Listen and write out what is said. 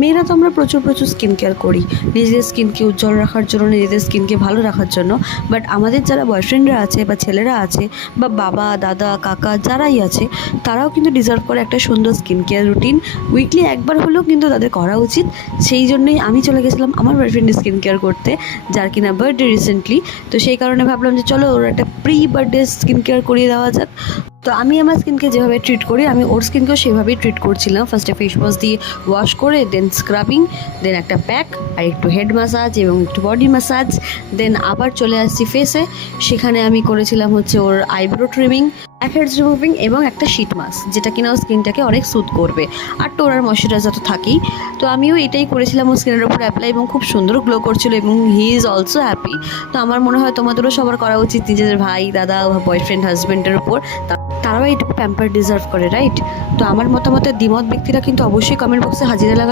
মেয়েরা তো আমরা প্রচুর প্রচুর স্কিন কেয়ার করি নিজেদের স্কিনকে উজ্জ্বল রাখার জন্য, নিজেদের স্কিনকে ভালো রাখার জন্য। বাট আমাদের যারা বয়ফ্রেন্ডরা আছে বা ছেলেরা আছে বা বাবা দাদা কাকা যারাই আছে, তারাও কিন্তু ডিজার্ভ করে একটা সুন্দর স্কিন কেয়ার রুটিন। উইকলি একবার হলেও কিন্তু তাদের করা উচিত। সেই জন্যই আমি চলে গেছিলাম আমার বয়ফ্রেন্ডের স্কিন কেয়ার করতে, যার কিনা বার্থডে রিসেন্টলি। তো সেই কারণে ভাবলাম যে চলো ওর একটা প্রি বার্থডে স্কিন কেয়ার করিয়ে দেওয়া যাক। তো আমি আমার স্কিনকে যেভাবে ট্রিট করি, আমি ওর স্কিনকেও সেভাবেই ট্রিট করছিলাম। ফার্স্টে ফেস ওয়াশ দিয়ে ওয়াশ করে, দেন স্ক্রাবিং, দেন একটা প্যাক আর একটু হেড ম্যাসাজ এবং একটু বডি ম্যাসাজ। দেন আবার চলে আসছি ফেসে, সেখানে আমি করেছিলাম হচ্ছে ওর eyebrow trimming, blackheads removing এবং একটা শীট মাস্ক, যেটা কিনা ওর স্কিনটাকে অনেক স্যুথ করবে। আর টোনার ময়শ্চারাইজার তো থাকেই। তো আমিও এটাই করেছিলাম ওর স্কিনের ওপর অ্যাপ্লাই, এবং খুব সুন্দর গ্লো করছিল এবং হি ইজ অলসো হ্যাপি। তো আমার মনে হয় তোমাদেরও সবার করা উচিত নিজেদের ভাই দাদা বয়ফ্রেন্ড হাজব্যান্ডের উপর। তারাও এইটুকু প্যাম্পার ডিজার্ভ করে, রাইট? তো আমার মতামতের দ্বিমত ব্যক্তিরা কিন্তু অবশ্যই কমেন্ট বক্সে হাজিরা লাগা।